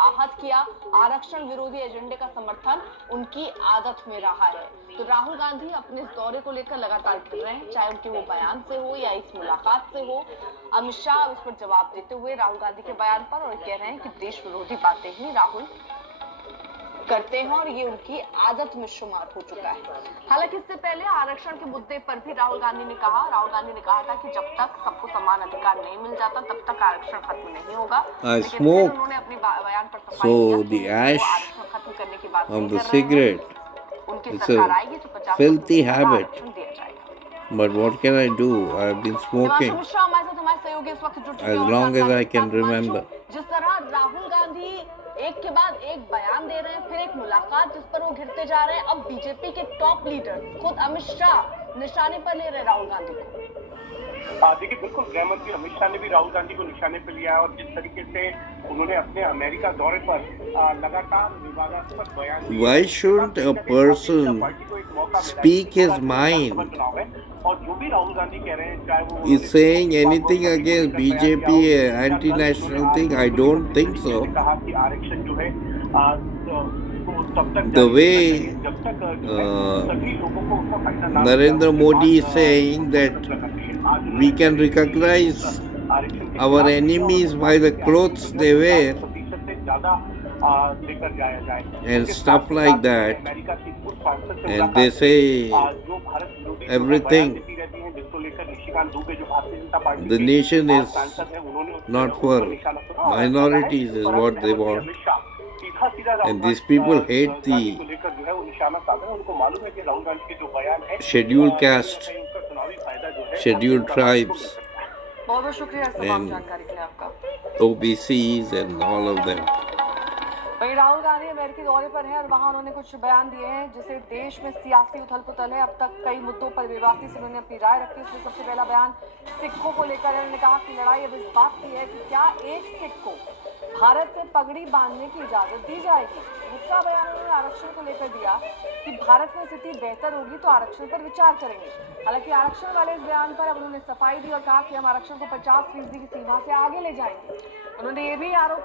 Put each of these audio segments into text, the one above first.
आहत किया। आरक्षण विरोधी एजेंडे का समर्थन उनकी आदत में रहा है। तो राहुल गांधी अपने इस दौरे को लेकर लगातार घिर रहे हैं, चाहे उनके वो बयान से हो या इस मुलाकात से हो। अमित शाह इस पर जवाब देते हुए राहुल गांधी के बयान पर और कह रहे हैं कि देश विरोधी बातें ही राहुल करते हैं और ये उनकी आदत में शुमार हो चुका है। हालांकि इससे पहले आरक्षण के मुद्दे पर भी राहुल गांधी ने कहा था कि जब तक सबको समान अधिकार नहीं मिल जाता तब तक आरक्षण खत्म नहीं होगा। लेकिन फिर उन्होंने अपने बयान पर सफाई दिया कि वो आरक्षण खत्म करने की बात नहीं कर रहे हैं। उनकी सरकार आएगी तो 50% आरक्षण दिया जाएगा। But what can I do? I've been smoking as long as I can remember. जिस तरह राहुल गांधी एक के बाद एक बयान दे रहे हैं, फिर एक मुलाकात जिस पर वो घिरते जा रहे हैं, अब बीजेपी के टॉप लीडर खुद अमित शाह निशाने पर ले रहे राहुल गांधी को। देखिए, बिल्कुल गृह मंत्री अमित शाह ने भी राहुल गांधी को निशाने पर लिया है और जिस तरीके से उन्होंने अपने अमेरिका दौरे पर लगातार विवादास्पद बयान दिए। Why shouldn't a person speak his mind? और जो भी राहुल गांधी कह रहे हैं, चाहे वो is saying anything against BJP, anti-national thing? I don't think so. कहा कि आरक्षण जो है The way Narendra Modi is saying that we can recognize our enemies by the clothes they wear and stuff like that, and they say everything. The nation is not for minorities is what they want. And these people hate the scheduled caste, scheduled tribes, and OBCs and all of them. वहीं राहुल गांधी अमेरिकी दौरे पर हैं और वहां उन्होंने कुछ बयान दिए हैं जिसे देश में सियासी उथल पुथल है। अब तक कई मुद्दों पर बेबाकी से उन्होंने अपनी राय रखी। इसमें सबसे पहला बयान सिखों को लेकर है। उन्होंने कहा कि लड़ाई अब इस बात की है कि क्या एक सिख को भारत में पगड़ी बांधने की इजाजत दी जाएगी। दूसरा बयान उन्होंने आरक्षण को लेकर दिया कि भारत में स्थिति बेहतर होगी तो आरक्षण पर विचार करेंगे। हालांकि आरक्षण वाले इस बयान पर अब उन्होंने सफाई दी और कहा कि हम आरक्षण को 50% की सीमा से आगे ले जाएंगे। उन्होंने ये भी आरोप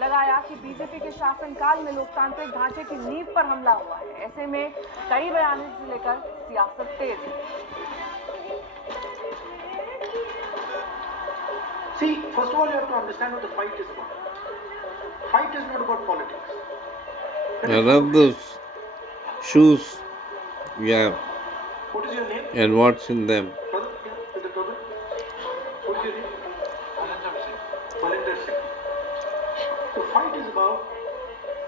लगाया कि बीजेपी के शासनकाल में लोकतांत्रिक ढांचे की नींव पर हमला हुआ है। ऐसे में कई बयानों से लेकर सियासत तेज है। See, first of all, you have to understand what the fight is about. Fight is not about politics. I love those shoes. Yeah. What is your name? And what's in them? Brother, yeah, with the brother. What is your name? Malinder Singh. The fight is about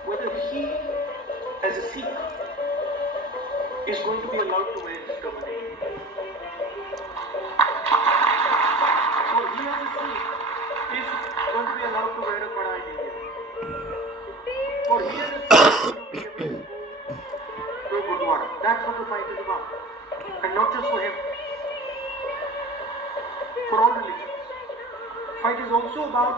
whether he, as a Sikh, is going to be allowed to wear his turban. Or he, as a Sikh, is going to be allowed to wear a pada in India. Or he, as a Sikh, is going to be able to go to Gurdwara. That's what the fight is about. And not just for him. For all religions. Fight is also about.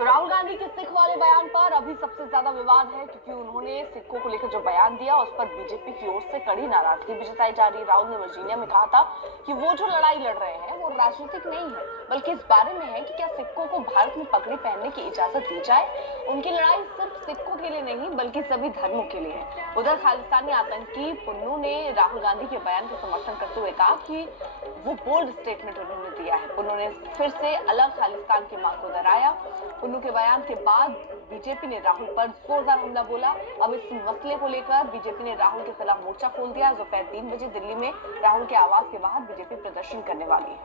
तो राहुल गांधी के सिख वाले बयान पर अभी सबसे ज्यादा विवाद है क्योंकि उन्होंने सिखों को लेकर जो बयान दिया उस पर बीजेपी की ओर से कड़ी नाराजगी भी जताई जा रही है। राहुल ने वर्जीनिया में कहा था कि वो जो लड़ाई लड़ रहे हैं वो राजनीतिक नहीं है बल्कि इस बारे में है कि क्या सिखों को भारत में पगड़ी पहनने की इजाजत दी जाए। उनकी लड़ाई सिर्फ सिखों के लिए नहीं बल्कि सभी धर्मों के लिए है। उधर खालिस्तानी आतंकी पुन्नू ने राहुल गांधी के बयान का समर्थन करते हुए कहा कि वो बोल्ड स्टेटमेंट उन्होंने दिया है। पुन्नू ने फिर से अलग खालिस्तान की मांग को दोहराया। पुन्नू के बयान के बाद बीजेपी ने राहुल पर जोरदार हमला बोला। अब इस मसले को लेकर बीजेपी ने राहुल के खिलाफ मोर्चा खोल दिया। दोपहर 3 बजे दिल्ली में राहुल के आवास के बाहर बीजेपी प्रदर्शन करने वाली है।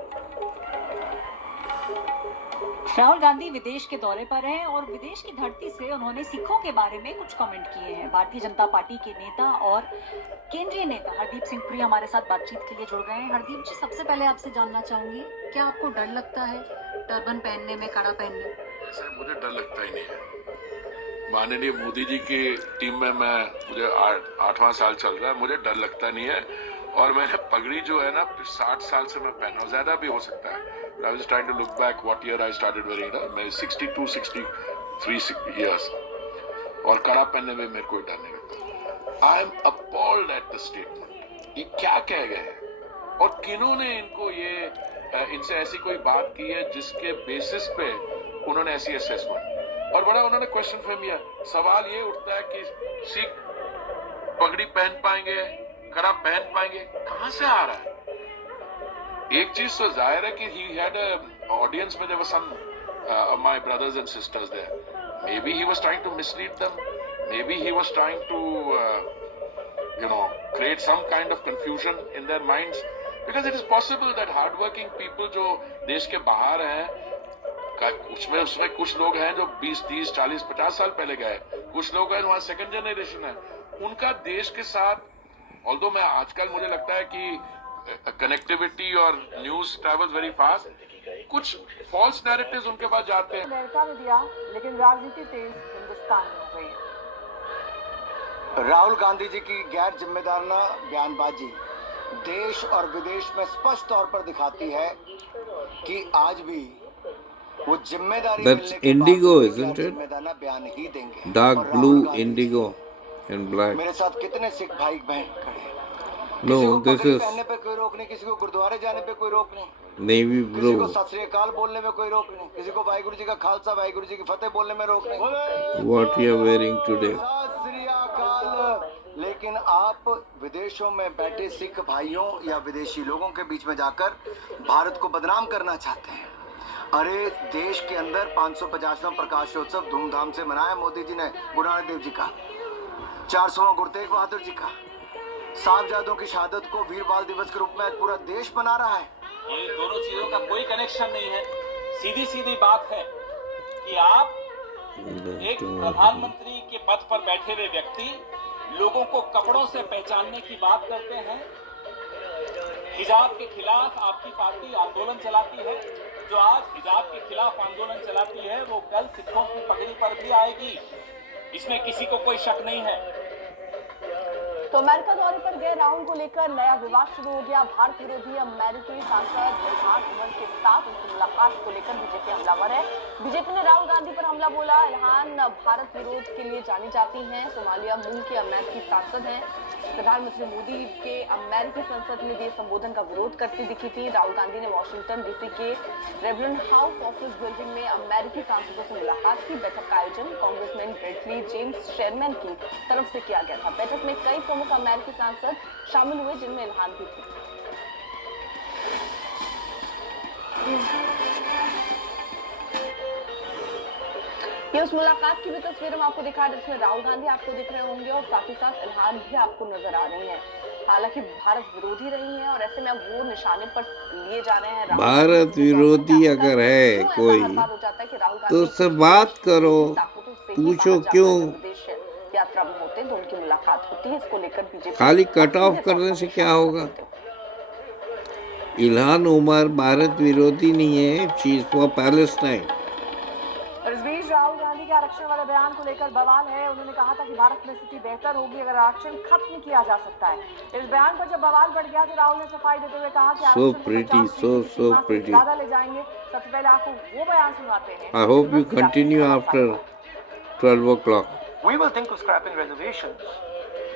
राहुल गांधी विदेश के दौरे पर हैं और विदेश की धरती से उन्होंने सिखों के बारे में कुछ कमेंट किए हैं। भारतीय जनता पार्टी के नेता और केंद्रीय नेता हरदीप सिंह पुरी हमारे साथ बातचीत के लिए जुड़ गए हैं। हरदीप जी, सबसे पहले आपसे जानना चाहूंगी, क्या आपको डर लगता है टर्बन पहनने में, कड़ा पहनने में? सर, मुझे डर लगता ही नहीं है। माननीय मोदी जी की टीम में मुझे 8वां साल चल रहा है, मुझे डर लगता नहीं है। और मैंने पगड़ी जो है ना 60 साल से मैं पहन रहा हूँ, ज्यादा भी हो सकता है। I was trying to look back what year I started wearing it. मैं 62, 63 years और कड़ा पहनने में मेरे को डर नहीं लगता। I am appalled at the statement। ये क्या कह गए हैं और किन्होंने इनको इनसे ऐसी कोई बात की है जिसके बेसिस पे उन्होंने ऐसी असेसमेंट, और बड़ा उन्होंने क्वेश्चन फ्रेम किया। सवाल ये उठता है कि सिख पगड़ी पहन पाएंगे, कड़ा पहन पाएंगे, कहां से आ रहा है? एक चीज तो जाहिर है कि he had a audience में there were some my brothers and sisters there. Maybe he was trying to mislead them. Maybe he was trying to create some kind of confusion in their minds, because it is possible that hardworking people जो देश के बाहर हैं, उसमें कुछ लोग हैं जो 20, 30, 40, 50 साल पहले गए, कुछ लोग हैं वहाँ सेकंड जनरेशन है, उनका देश के साथ, ऑल्दो मैं आजकल मुझे लगता है कि कनेक्टिविटी और न्यूज ट्रैवल्स वेरी फास्ट, कुछ फॉल्स नैरेटिव्स उनके पास जाते हैं। अमेरिका में दिया, लेकिन राजनीति तेज हिंदुस्तान में हो गई है। राहुल गांधी जी की गैर जिम्मेदाराना बयानबाजी देश और विदेश में स्पष्ट तौर पर दिखाती है कि आज भी वो जिम्मेदारी That's मिलने के indigo, बावजूद isn't it? जिम्मेदाराना बयान ही देंगे। Dark और blue, Rahul Gandhi indigo and black. मेरे साथ कितने सिख भाई बहन खड़े हैं। No, किसी को this पगड़ी is पहनने पे कोई रोक नहीं, किसी को गुरुद्वारे जाने पे कोई रोक नहीं, navy किसी को blue. सत श्री अकाल बोलने में कोई रोक नहीं, किसी को वाहिगुरु जी का खालसा वाहिगुरु जी की फतेह बोलने में रोक नहीं। What you are wearing today? सत श्री अकाल। लेकिन आप विदेशों में बैठे सिख भाइयों या विदेशी लोगों के बीच में जाकर भारत को बदनाम करना चाहते हैं। अरे देश के अंदर 550वां प्रकाशोत्सव धूमधाम से मनाया मोदी जी ने गुरु नानक देव जी का, 400वां गुरु तेग बहादुर जी का, साहबजादों की शहादत को वीर बाल दिवस के रूप में पूरा देश मना रहा है। ये दोनों चीजों का कोई कनेक्शन नहीं है। सीधी सीधी बात है कि आप एक प्रधानमंत्री के पद पर बैठे हुए व्यक्ति लोगों को कपड़ों से पहचानने की बात करते हैं। हिजाब के खिलाफ आपकी पार्टी आंदोलन चलाती है। जो आज हिजाब के खिलाफ आंदोलन चलाती है वो कल सिखों की पगड़ी पर भी आएगी, इसमें किसी को कोई शक नहीं है। तो अमेरिका दौरे पर गए राहुल को लेकर नया विवाद शुरू हो गया। भारत विरोधी अमेरिकी सांसद इल्हान उमर के साथ उनकी मुलाकात को लेकर बीजेपी हमलावर है। बीजेपी ने राहुल गांधी पर हमला बोला। इल्हान भारत विरोध के लिए जानी जाती हैं, सोमालिया मूल के अमेरिकी सांसद हैं। प्रधानमंत्री मोदी के अमेरिकी संसद में दिए संबोधन का विरोध करती दिखी थी। राहुल गांधी ने वॉशिंगटन डीसी के रेवरेंड हाउस ऑफिस बिल्डिंग में अमेरिकी सांसदों से मुलाकात की। बैठक का आयोजन कांग्रेसमैन ब्रेटली जेम्स शेरमैन की तरफ से किया गया था। बैठक में कई प्रमुख अमेरिकी सांसद शामिल हुए, जिनमें इल्हान भी थे। ये उस मुलाकात की भी तस्वीर हम आपको दिखा रहे, जिसमें राहुल गांधी आपको दिख रहे होंगे और साथ ही साथ इल्हान भी आपको नजर आ रही हैं। हालांकि भारत विरोधी रही हैं और ऐसे में अब वो निशाने पर लिए जा रहे हैं। भारत विरोधी अगर है कोई तो उससे बात करो, पूछो क्यों यात्रा में होते हैं तो उनकी मुलाकात होती है। इसको लेकर बीजेपी खाली कट ऑफ करने से क्या होगा? इल्हान उमर भारत विरोधी नहीं है, शी इज फॉर पैलेस्टाइन। इस बीच राहुल गांधी के आरक्षण वाले बयान को लेकर बवाल है। उन्होंने कहा था कि भारत में स्थिति बेहतर होगी अगर आरक्षण खत्म किया जा सकता है। इस बयान पर जब बवाल बढ़ गया तो राहुल ने सफाई देते हुए कहा कि So pretty, so pretty. ज्यादा ले जाएंगे। सबसे पहले आपको वो बयान सुनाते हैं। I hope you continue after 12 o'clock. We will think of scrapping reservations